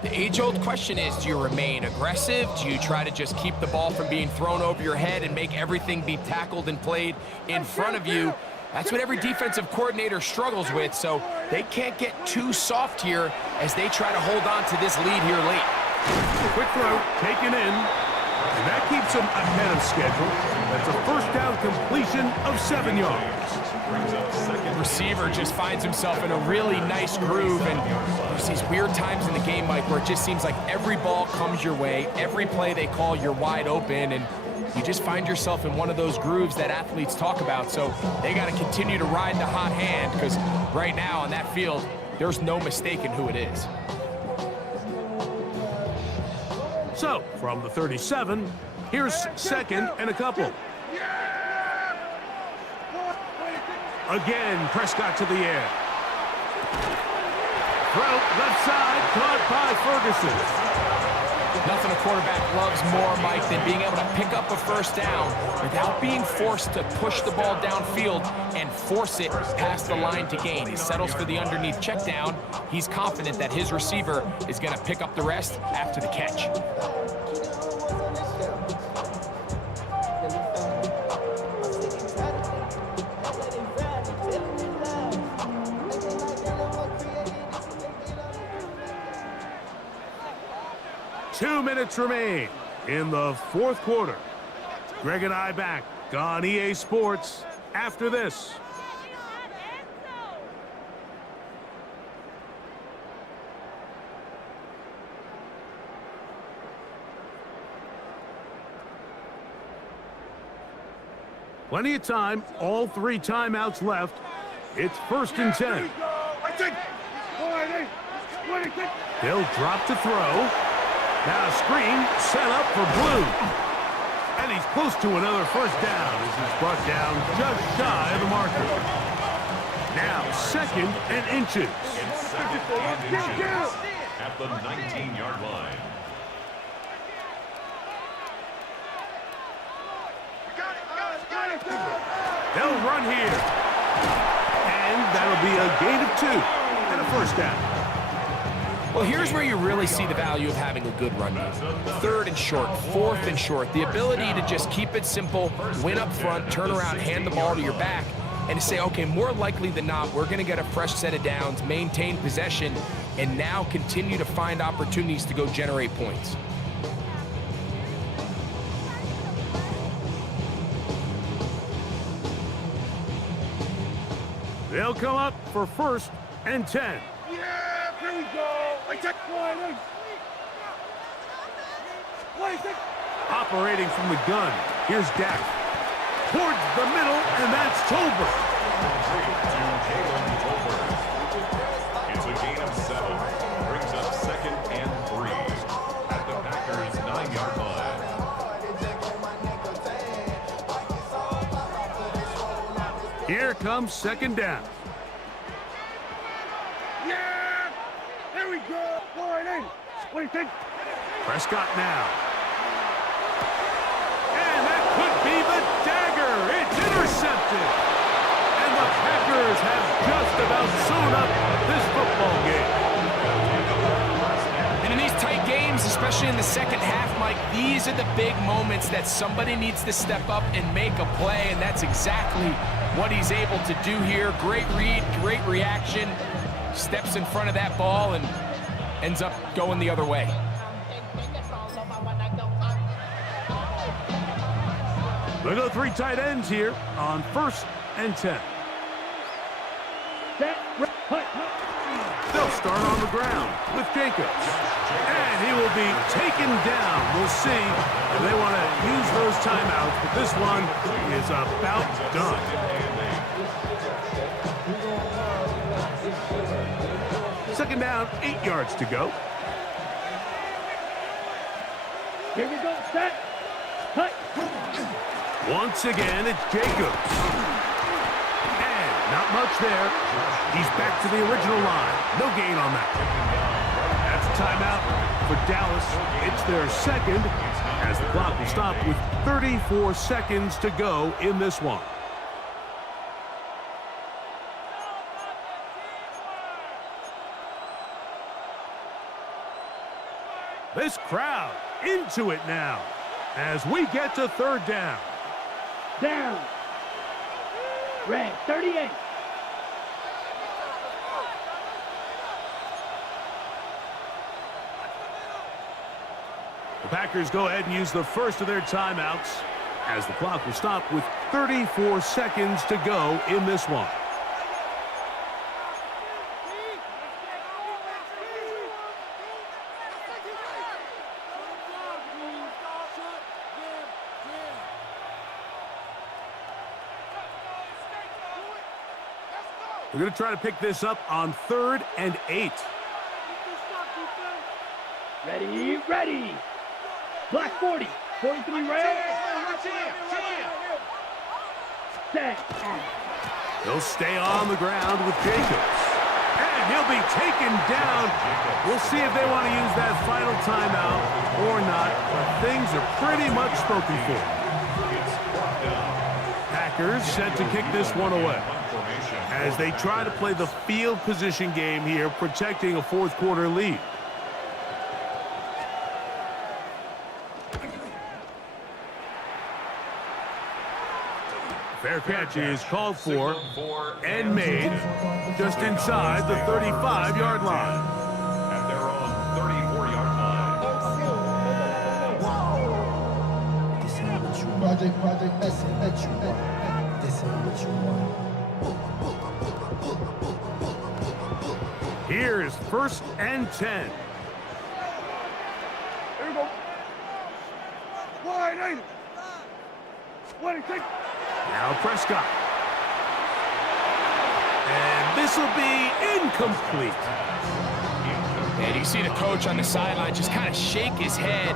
the age-old question is, do you remain aggressive? Do you try to just keep the ball from being thrown over your head and make everything be tackled and played in front of you? That's what every defensive coordinator struggles with, so they can't get too soft here as they try to hold on to this lead here late. Quick throw, taken in, and that keeps him ahead of schedule. That's a 1st down completion of 7 yards. The receiver just finds himself in a really nice groove, and there's these weird times in the game, Mike, where it just seems like every ball comes your way, every play they call, you're wide open, and you just find yourself in one of those grooves that athletes talk about. So they got to continue to ride the hot hand, because right now on that field, there's no mistaking who it is. So, from the 37, here's 2nd and a couple. Again, Prescott to the air. Throw, left side, caught by Ferguson. Nothing a quarterback loves more, Mike, than being able to pick up a 1st down without being forced to push the ball downfield and force it past the line to gain. He settles for the underneath check down. He's confident that his receiver is going to pick up the rest after the catch. Two minutes remain in the 4th quarter. Greg and I back on EA Sports after this. Plenty of time, all 3 timeouts left. It's 1st and 10. They'll drop to throw. Now a screen set up for Blue. And he's close to another 1st down as he's brought down just shy of the marker. Now 2nd and inches. It's 2nd and inches at the 19-yard line. They'll run here. And that'll be a gain of 2 and a 1st down. Well, here's where you really see the value of having a good run game. 3rd and short, 4th and short. The ability to just keep it simple, win up front, turn around, hand the ball to your back, and to say, okay, more likely than not, we're going to get a fresh set of downs, maintain possession, and now continue to find opportunities to go generate points. They'll come up for 1st and 10. Here we go. Operating from the gun, here's Dak. Towards the middle, and that's Tolbert. It's a gain of 7. Brings up 2nd and 3 at the Packers' 9-yard line. Here comes 2nd down. Yeah! Here we go. What do you think? Prescott now. And that could be the dagger. It's intercepted. And the Packers have just about sewn up this football game. And in these tight games, especially in the 2nd half, Mike, these are the big moments that somebody needs to step up and make a play, and that's exactly what he's able to do here. Great read, great reaction. Steps in front of that ball and ends up going the other way. They'll go 3 tight ends here on 1st and 10. They'll start on the ground with Jacobs. And he will be taken down. We'll see if they want to use those timeouts, but this one is about done. Second down, 8 yards to go. Here we go, set, cut. Once again, it's Jacobs. And not much there. He's back to the original line. No gain on that. That's a timeout for Dallas. It's their second, as the clock will stop with 34 seconds to go in this one. This crowd into it now as we get to third down. Down. Red, 38. The Packers go ahead and use the first of their timeouts as the clock will stop with 34 seconds to go in this one. We're going to try to pick this up on 3rd and 8. Ready, ready. Black 40, 43 red. Set. He'll stay on the ground with Jacobs. And he'll be taken down. We'll see if they want to use that final timeout or not. Things are pretty much spoken for. Packers set to kick this one away as they try to play the field position game here, protecting a fourth quarter lead. Fair catch is called for and made just inside the 35-yard line. And they're on 34-yard line. This ain't what you want. Project, this ain't what you want. This ain't what you want. Here's 1st and 10. Here we go. Wide eight. Wait, take. Now Prescott. And this will be incomplete. And you see the coach on the sideline just kind of shake his head.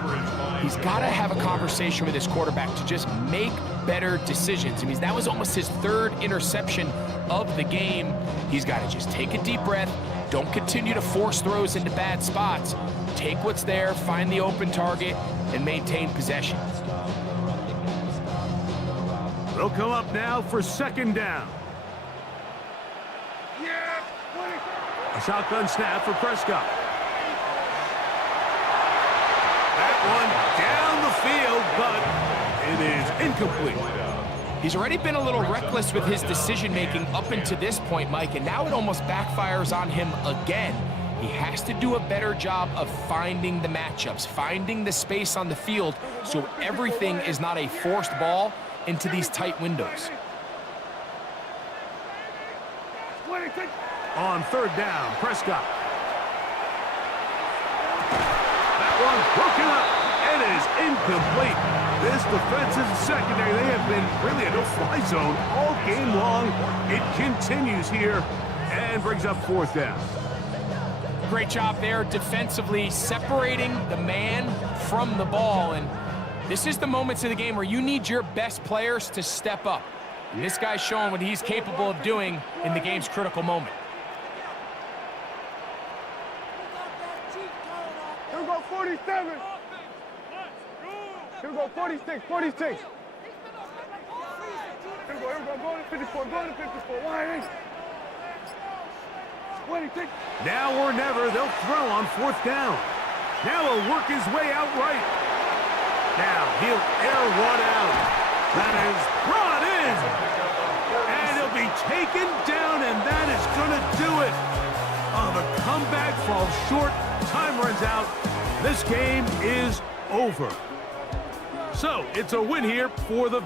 He's got to have a conversation with his quarterback to just make better decisions. I mean, that was almost his 3rd interception of the game. He's got to just take a deep breath. Don't continue to force throws into bad spots. Take what's there, find the open target, and maintain possession. They'll come up now for 2nd down. Yeah. A shotgun snap for Prescott. That one down the field, but it is incomplete. He's already been a little reckless with his decision-making up until this point, Mike, and now it almost backfires on him again. He has to do a better job of finding the matchups, finding the space on the field so everything is not a forced ball into these tight windows. On 3rd down, Prescott. That one broken up and is incomplete. This defensive secondary, they have been really a no-fly zone all game long. It continues here and brings up 4th down. Great job there defensively, separating the man from the ball. And this is the moments of the game where you need your best players to step up. And this guy's showing what he's capable of doing in the game's critical moment. Here we go, 47. Here we go, 46, 46. Here we go, go to 54, go to 54, wide eight. Now or never, they'll throw on 4th down. Now he'll work his way out right. Now he'll air one out. That is brought in. And he'll be taken down, and that is going to do it. Oh, the comeback falls short. Time runs out. This game is over. So it's a win here for the